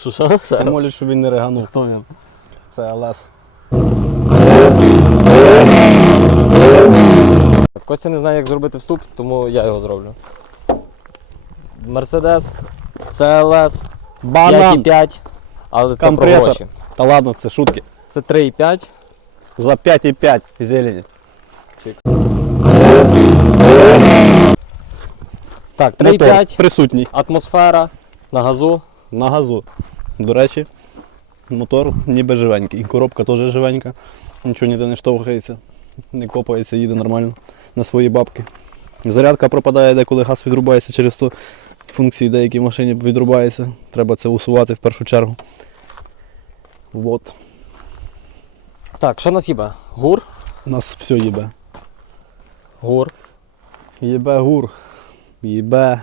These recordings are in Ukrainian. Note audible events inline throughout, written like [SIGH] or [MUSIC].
Що, що? Раз. щоб він не реганув. Хто він? Це ЛС. Костя не знає, як зробити вступ, тому я його зроблю. Мерседес, CLS, Банан! 5,5, але це Компресор. про гроші. Та ладно, це шутки. Це 3,5. За 5,5 зелені. Так, Мотор 3,5, присутній. атмосфера на газу. На газу. До речі, мотор ніби живенький. Коробка теж живенька. Нічого ніде не штовхається, не копається, їде нормально на свої бабки. Зарядка пропадає, деколи газ відрубається через то. Функції деякі машині відрубаються. Треба це усувати в першу чергу. Вот. Так, що нас їбе? Гур? У нас все їбе. Гур. Єбе гур, єбе,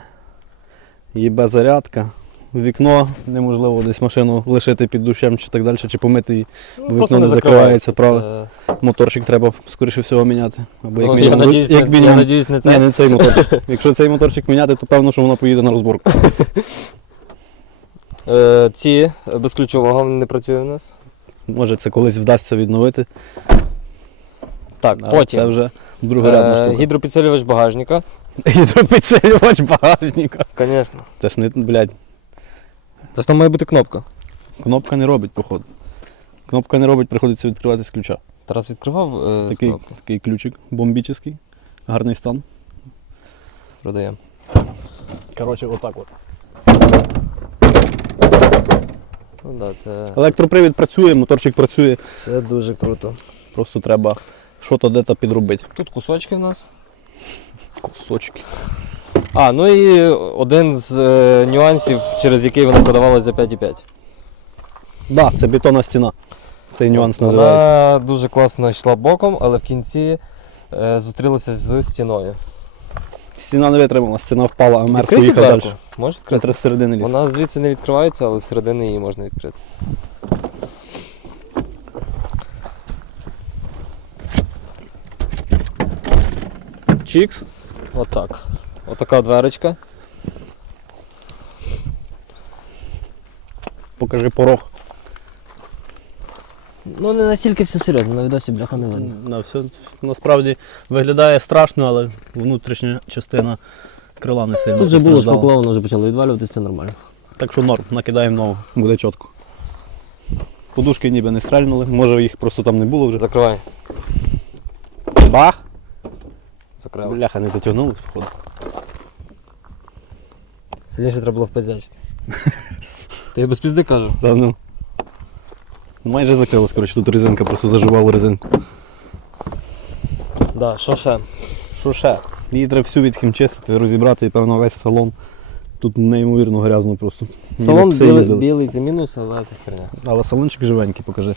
єбе зарядка. Вікно неможливо десь машину лишити під душем чи так далі, чи помити її. Ну, Бо просто вікно не закривається, Це- Моторчик треба скоріше всього міняти. Або як Ну, мінімум, я надіюсь, як мінімум- я надіюсь, не Ні, не цей моторчик. Якщо цей моторчик міняти, то певно, що воно поїде на розборку. [LAUGHS] Е, ці е, без ключового не працює у нас. Може це колись вдасться відновити. Так, але потім. Це вже другорядна Е, штука. гідропідсилювач багажника. [LAUGHS] Гідропідсилювач багажника. Звісно. Це ж не, блядь, Це ж там має бути кнопка. кнопка не робить, походу. Кнопка не робить, приходиться відкривати з ключа. Тарас відкривав е, Такий, кнопки. такий ключик бомбічний, гарний стан. Продаємо. Коротше, отак от. Ну, да, це, Електропривід працює, моторчик працює, це дуже круто. просто треба що-то де-то підробити. Тут кусочки в нас. Кусочки. А, ну і один з е, нюансів, через який вона продавалася за 5,5. Так, да, це бетонна стіна. Цей нюанс називається. Вона дуже класно йшла боком, але в кінці е, зустрілася з стіною. Стіна не витримала, стіна впала, а мерз Відкрий поїхав дверку. далі. Можеш відкрити? Треба всередини лізти. Вона звідси не відкривається, але середини її можна відкрити. Чікс. Отак. Отака дверочка. Покажи порог. Ну не настільки все серйозно, на відосі бляха не видно. На все, насправді виглядає страшно, але внутрішня частина крила не сильно. Тут же було шпакло, воно вже почало відвалюватися, це нормально. Так що норм, накидаємо нову, буде чітко. Подушки ніби не стрельнули, може їх просто там не було вже. Закривай. Бах! Закрилось. Бляха, не дотягнулось, походу. Сильніше треба було впизячити. [LAUGHS] Та я без пізди кажу. Та ну. Майже закрилось, коротше, тут резинка, просто заживала резинку. Да, що ще? Що ще? Її треба всю відхімчистити, розібрати і певно весь салон. Тут неймовірно грязно просто. Ніби Салон пси білий, їздили. білий це мінус, але це херня. Але салончик живенький, покажи.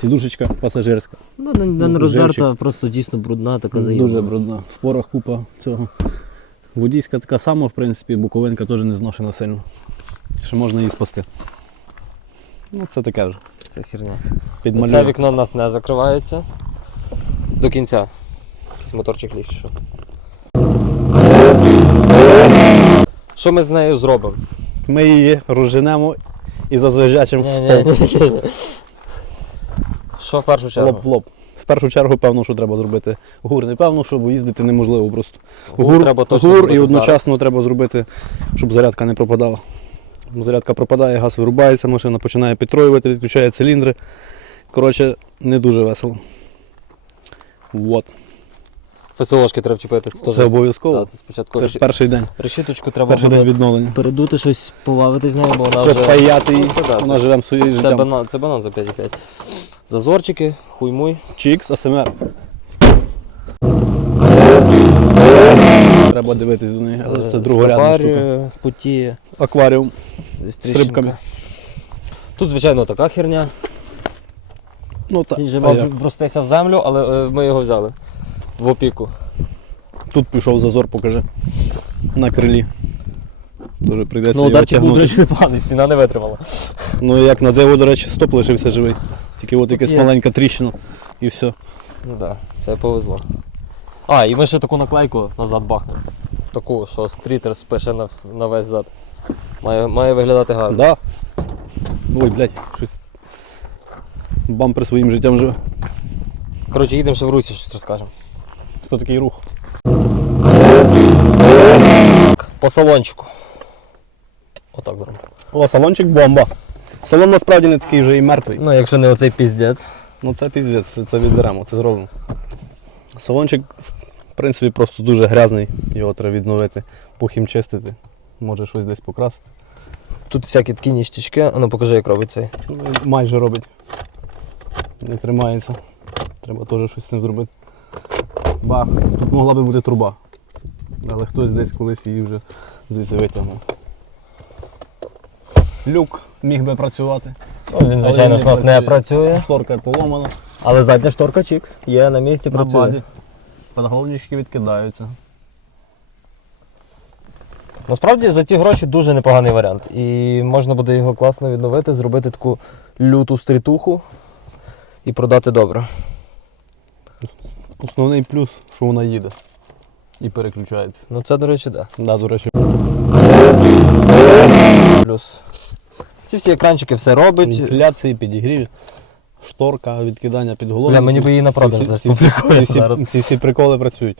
Сідушечка пасажирська. Ну, не, не Ну, просто дійсно брудна, така Дуже брудна. В порах купа цього. Водійська така сама, в принципі, буковинка теж не зношена сильно. Ще можна її спасти. Ну, це таке вже. Це херня. Це вікно у нас не закривається. До кінця. Якийсь моторчик ліг що. Що ми з нею зробимо? Ми її розженемо і зазвичачимо в стовп. Що в першу чергу? Лоб в лоб. В першу чергу, певно, що треба зробити гур. Не певно, що бо їздити неможливо просто. Гур, треба точно гур і зараз. одночасно треба зробити, щоб зарядка не пропадала. Зарядка пропадає, газ вирубається, машина починає підтроювати, відключає циліндри. Коротше, не дуже весело. От. ФСОшки треба вчепити. Це, Це обов'язково. Та, це спочатку Це ж перший день. решіточку треба Перший день відновлення. передути щось, побавити з нею, бо вона вже... Попаяти її, Ну, це да, вона це- живе своїм Це банан, це банан за 5,5. Зазорчики, хуймуй. Чікс, АСМР. Треба дивитись до неї, але це другорядна штука. Стопарі, путі, Акваріум. З рибками. Тут, звичайно, така херня. Ну, та, Він же мав вростися в землю, але е, ми його взяли в опіку. Тут пішов зазор, покажи. На крилі. Дуже прийдеться Ну, його ударчик був, до тягнути. речі, непоганий, стіна не витримала. Ну як на диво, до речі, стоп лишився живий. Тільки от якась є. маленька тріщина і все. Ну так, да, це повезло. А, і ми ще таку наклейку назад бахнемо. Таку, що стрітер спише на, на весь зад. Має, має виглядати гарно. Да. Ой, блядь, щось. Бампер своїм життям живе. Коротше, їдемо ще в Русі, щось розкажемо. Хто такий рух? По салончику. Отак зробимо. О, салончик бомба. Салон насправді не такий вже і мертвий. Ну, якщо не оцей піздець. Ну це піздець, це, це відберемо, це зробимо. Салончик, в принципі, просто дуже грязний, його треба відновити, похімчистити, може щось десь покрасити. Тут всякі такі ніштячки, а ну покажи, як робить цей. Ну, майже робить. Не тримається. Треба теж щось з цим зробити. Бах, тут могла би бути труба. Але хтось десь колись її вже звідси витягнув. Люк міг би працювати. Ну, він, звичайно ж, у нас не працює. Шторка поломана. Але задня шторка чікс. Є на місці, На працює. базі. Подголовнички відкидаються. Насправді за ці гроші дуже непоганий варіант. І можна буде його класно відновити, зробити таку люту стрітуху і продати добре. Основний плюс, що вона їде. І переключається. Ну це, до речі, да. Да, до речі, Плюс. Ці всі екранчики все робить. вентиляції, підігрів, шторка, відкидання під голову. Бля, мені би її на продаж ці, ці, зараз. ці, ці всі приколи працюють.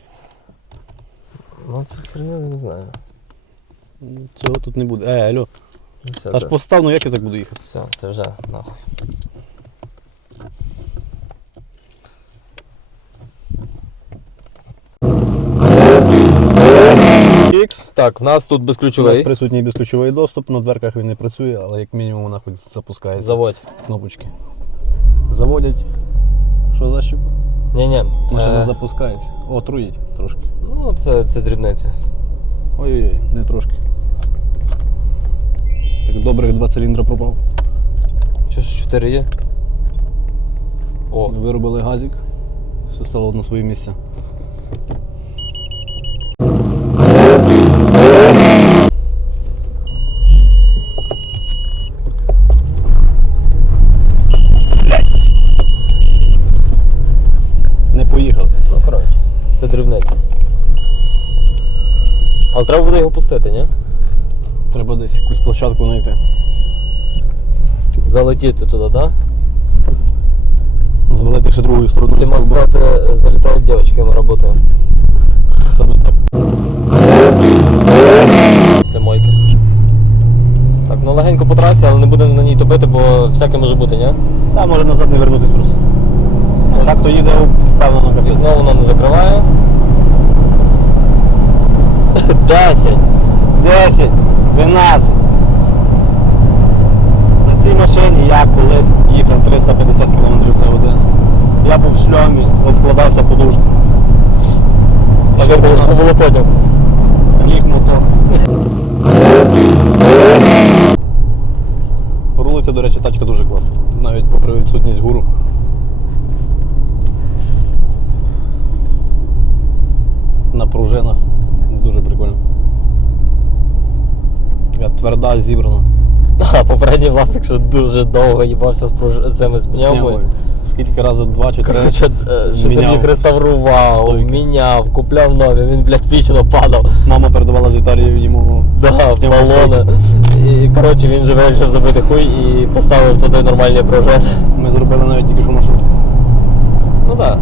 Ну це херня, не знаю. Цього тут не буде. Е, алло. Все, Аж да. постав, ну як я так буду їхати? все, це вже нахуй. Ікс. Так, в нас тут У нас безключовий. присутній безключовий доступ, на дверках він не працює, але як мінімум вона хоч запускається. Заводь. Кнопочки. Заводять. Що за щуп? Ні-ні. Машина е, запускається. О, труїть трошки. Ну, це, це дрібниці. Ой-ой-ой, не трошки. Так добрих два циліндра пропав. Що ж 4 є? О, Виробили газик, все стало на свої місця. Не поїхав. ну коротше. Це дрібниці. Але треба буде його пустити, ні? Треба десь якусь площадку знайти. Залетіти туди, так? Звалити ще другою стороною. Ти можеш сказати, залітають дівчатки, ми працюємо. Саме так. Після мойки. Так, ну легенько по трасі, але не будемо на ній топити, бо всяке може бути, ні? Та може назад не вернутись просто. Так то їде впевнено капець. Вікно воно не закриває. 10. 10, 12. На цій машині я колись їхав 350 км за годину. Я був в шльомі, обкладався подушку. Що було, що було потім? Ліг мотор. Рулиться, до речі, тачка дуже класна. Навіть попри відсутність гуру. На пружинах. Дуже прикольно. Така тверда, зібрана. [LAUGHS] А попередній власник ще дуже довго їбався з пружи- цими з пневмою. Пневмою. Скільки разів два чи три. Коротше, е, щось Міняв їх реставрував, стойки. міняв, купляв нові, він, блядь, вічно падав. Мама передавала з Італії йому. [LAUGHS] Да, в Пневмостойки. балони. І коротше він же вирішив забити хуй і поставив туди нормальні пружини. Ми зробили навіть тільки що маршрут. Ну так,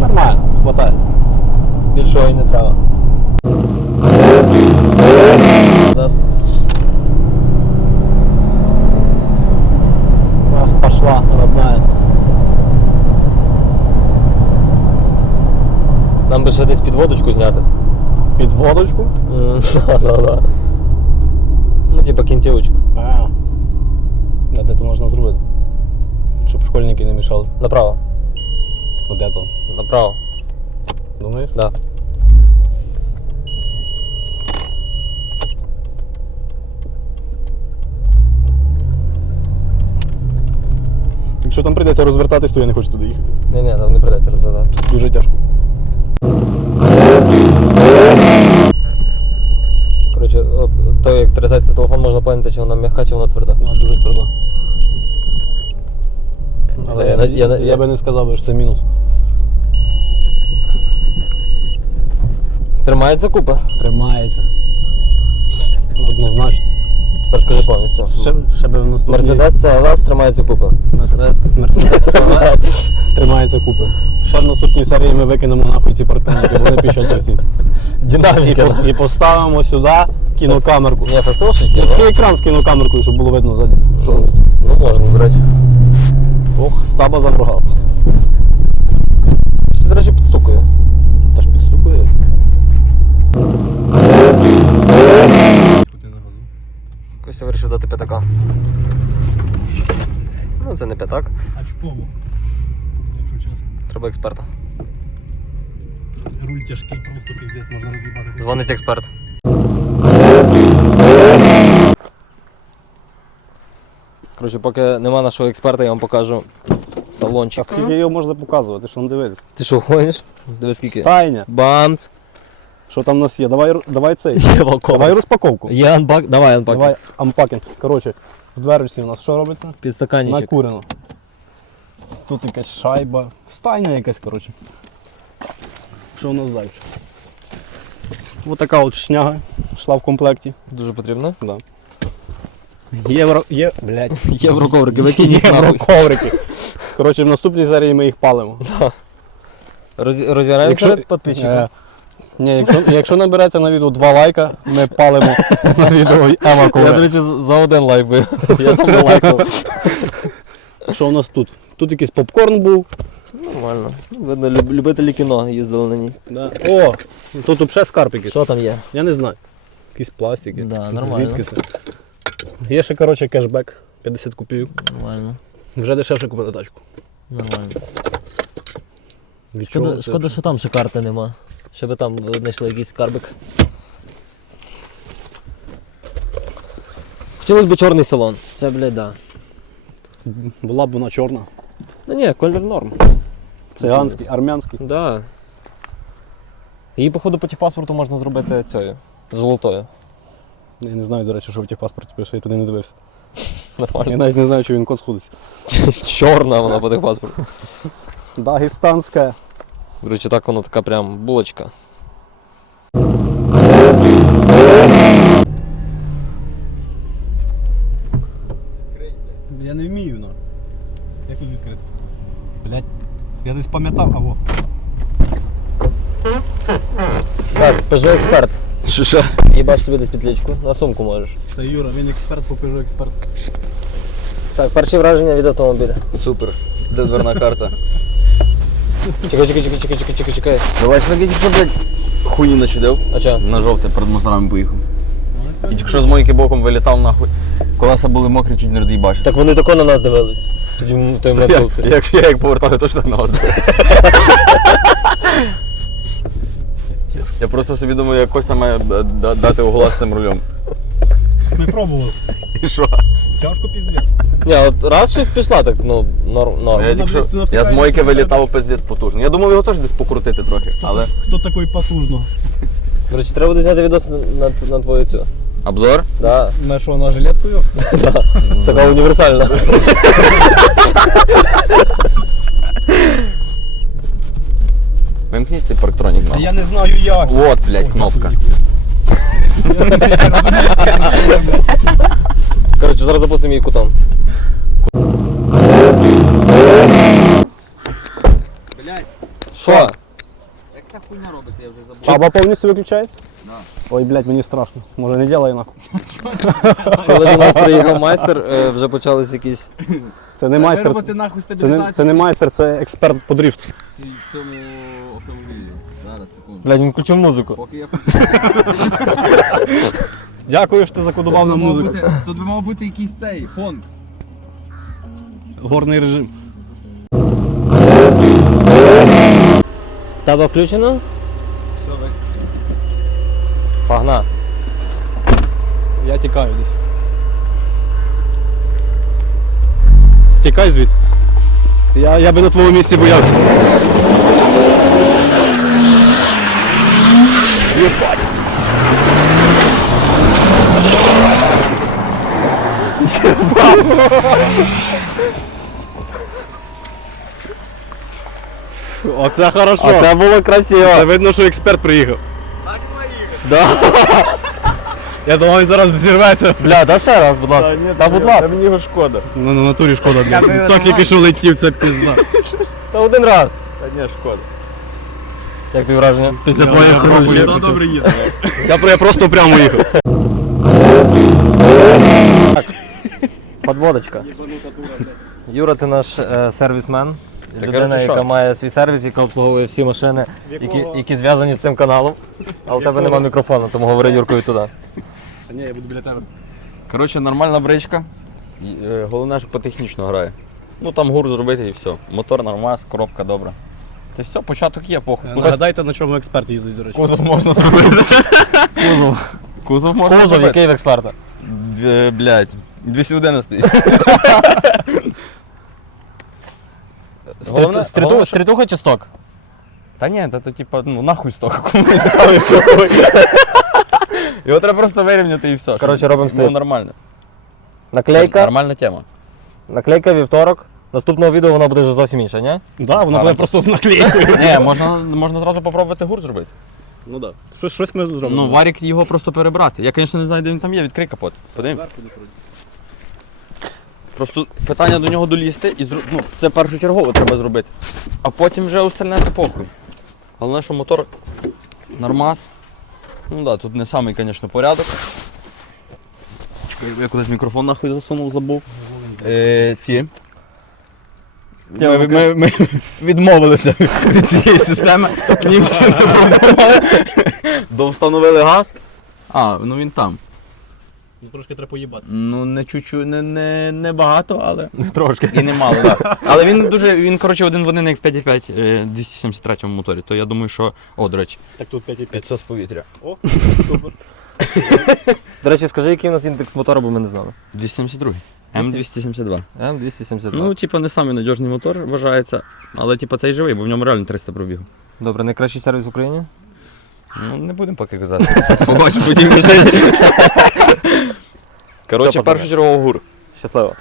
Нормально, хватає. більшого і не треба. Нас- Ах, пошла, родная. Нам би ще десь підводочку зняти. Під водочку. [LAUGHS] М, Да-да-да. Ну, типа кінцівочку. А, а де то можна зробити? Щоб школьники не мішали. Направо. От де то. Направо. Думаєш? Да. Якщо там прийдеться розвертатись, то я не хочу туди їхати. Ні, ні, там не придеться розвивати. Дуже тяжко. Коротше, от то як трясеться телефон, можна поняти, чи вона м'яка, чи вона тверда. Вона дуже тверда. Але Я я, я, я я, я- би не сказав, що це мінус. Тримається купа. Тримається. Однозначно. Тепер скажи повністю. Ще, ще би в наступній... Мерседес CLS тримається купи. Мерседес, Мерседес [LAUGHS] тримається купи. Ще в наступній серії ми викинемо нахуй ці парктроніки, вони пішать усі. І, Динаміка. пос- і поставимо сюди кінокамерку. Ні, фасошечки, Такий да? екран з кінокамеркою, щоб було видно ззаді, що робиться. Ну можна, до речі. Ох, стаба заморгав. Що, до речі, підстукує. Костя вирішив дати п'ятака. Ну, це не п'ятак, А чому? треба експерта. Руль тяжкий, просто піздець можна роз'їбатися. Дзвонить експерт. Коротше, поки нема нашого експерта, я вам покажу салончик. А скільки його можна показувати, що вам дивитися? Ти що гониш? Диви скільки. Стайня. Бамц. Що там у нас є? Давай, давай цей. [LAUGHS] Є Давай розпаковку. Є анбак. Давай анбак. Давай ампакінг. Коротше, в дверці у нас що робиться? Підстаканничок. Накурено. Тут якась шайба. Стайня якась, коротше. Що у нас далі? Ось така от шняга йшла в комплекті. Дуже потрібно. Да. Євро. Є, блядь. [LAUGHS] Євроковрики, викинь. Євроковрики. Коротше, в наступній серії ми їх палимо. Роз- Розіграємо Якщо- серед підписчиків. Ні, якщо, якщо набереться на відео 2 лайка, ми палимо на відео Ева Я, до речі, за один лайк би. [LAUGHS] Я сам не лайкав. Що у нас тут? Тут якийсь попкорн був. Нормально. Видно, люб- любителі кіно їздили на ній. Да. О, тут взагалі скарпики. Що там є? Я не знаю. Якісь пластики. Да, нормально. Звідки це? Є ще, коротше, кешбек 50 копійок. Нормально. Вже дешевше купити тачку. Нормально. Від чого Шкода, це шкода, що там ще карти нема. Щоб там знайшли якийсь скарбик. Хотілося б чорний салон. Це, блядь, да. Була б вона чорна. Ну ні, колір норм. Циганський, армянський. Да. Її, походу, по техпаспорту можна зробити цією. Золотою. Я не знаю, до речі, що в техпаспорті пише, я туди не дивився. Я навіть не знаю, чи він код сходиться. Чорна вона по техпаспорту. Дагестанська. До речі, так воно така прям булочка. Я не вмію, ну. Як тут відкрити? Блять. Я десь пам'ятав, або. Так, Peugeot експерт. Що що? Їбаш собі десь петличку. На сумку можеш. Це Юра, він експерт, покажу експерт. Так, перші враження від автомобіля. Супер. Де дверна карта? Чекай, чекай, чекай, чекай, чекай, чекай, чекай. Давай сьогодні тільки що, блядь, хуйні начудив. А чо? На жовте перед мусорами поїхав. І тільки що з мойки боком вилітав нахуй. Колеса були мокрі, чуть не роз'їбаш. Так вони тако на нас дивились. Тоді в той мотилці. Якщо я як повертав, я точно на вас дивився. Я просто собі думаю, як Костя має е, да- дати угла з цим рулем. Ми пробували. І що? Тяжко піздець. Ні, от раз щось пішла, так ну норм. норм. Я, тільки що, блядь, я з мойки вилітав пиздець потужно. Я думав його теж десь покрутити трохи, але. Хто такий потужно? До речі, треба буде зняти відос на, на, на твою цю. Обзор? Да. На що, на жилеткою? [LAUGHS] Така універсальна. Вимкніть цей парктронік нахуй. Я не знаю як. От, блядь, кнопка. Коротше, зараз запустимо її кутом. Блядь, Що? як ця хуйня робиться, я вже забув. Стаба повністю виключається? Да. Ой, блядь, мені страшно. Може не ділай нахуй. [LAUGHS] Коли до нас приїхав майстер, е, вже почались якісь. Це не майстер. Виробити нахуй Це не, стабілізацію це не майстер, це експерт по дрифту. в цьому автомобілі. Зараз, секунду. Блядь, він включив музику. Поки я [LAUGHS] Дякую, що ти закодував на музику. бути- Тут би мав бути якийсь цей фон. Горний режим. Стаба включено? Все, виключно. Погна. Я тікаю десь. Тікай звідти. Я, я би на твоєму місці боявся. Єбать. Оце хорошо. Це було красиво. Це видно, що експерт приїхав. Так мої. Да. [LAUGHS] Я думав, він зараз взірветься. Бля, да ще раз, будь ласка. Та, будь ласка. мені його шкода. Ну на натурі шкода, блядь. Так тільки що летів, це пізда. Та один раз. Та ні, шкода. Як тобі враження? Після твоєї. Я, я просто прямо їхав. Подводочка. Юра це наш е, сервісмен. Та, Людина, коротше, що? яка має свій сервіс, яка обслуговує всі машини, які, які зв'язані з цим каналом. А у тебе немає мікрофону, тому говори Юркою туди. Ні, я буду біля тебе. Коротше, нормальна бричка. І, е, Головне, що по-технічно грає. Ну там гур зробити і все. Мотор нормас, коробка добра. Та все, початок є, похуй. Кузов, Нагадайте, на чому експерт їздить, до речі. кузов можна зробити. [LAUGHS] Кузов. Кузов можна Кузов, зробити. який в експерта? Блядь, 211. [LAUGHS] Головне- головне, що- Стрітуха чи сток? Та ні, та то типа, ну нахуй сток, [LAUGHS] кому не цікаво, що Його треба просто вирівняти і все. щоб Коротше, робимо Було стріт. нормально. Наклейка, Нормальна тема. наклейка вівторок. Наступного відео вона буде вже зовсім інша, ні? Да, вона буде просто з наклейкою. [LAUGHS] Ні, можна, можна зразу попробувати гур зробити. Ну так. Щось, щось ми зробимо. Ну, варік його просто перебрати. Я, звісно, не знаю, де він там є, відкрий капот. Подивимось. Просто питання до нього долізти і зру... ну, це першочергово треба зробити. А потім вже то похуй. Головне, що мотор нормас. Ну так, да, тут не самий, звісно, порядок. Чекай, я кудись мікрофон нахуй засунув, забув. Е, ці. Ми, ми, ми відмовилися від цієї системи. Німці не [LAUGHS] пробували. Довстановили газ. А, ну він там. Ну трошки треба поїбати. Ну, не чуть-чуть, не, не, не багато, але. Трошки. І немало, так. Але він дуже, [LAUGHS] він, коротше, один в один на X5.5 е, 273 моторі. То я думаю, що. О, до речі, Так тут 5,5. підсос повітря. О, супер. [LAUGHS] До речі, скажи, який у нас індекс мотора, бо ми не знали. 272. М272. М272. Ну, типа, не самий надіжний мотор вважається, але типа цей живий, бо в ньому реально 300 пробігу. Добре, найкращий сервіс в Україні? Ну, не будемо поки казати. [LAUGHS] Побачимо по тій. Коротше, першочергово гур. Щасливо.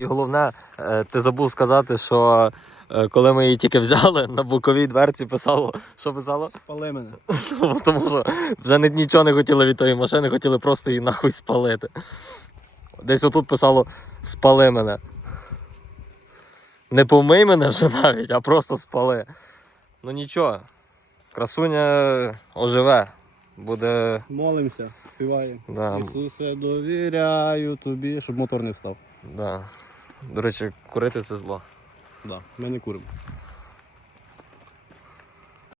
І головне, е, ти забув сказати, що е, коли ми її тільки взяли, на боковій дверці писало, що писало? Спали мене. Тому що вже нічого не хотіли від тої машини, хотіли просто її нахуй спалити. Десь отут писало спали мене. Не помий мене вже навіть, а просто спали. Ну нічого, красуня оживе. Буде. Молимося, співаємо. Да, Ісусе, довіряю тобі, щоб мотор не встав. да. До речі, курити це зло. Да, ми не куримо.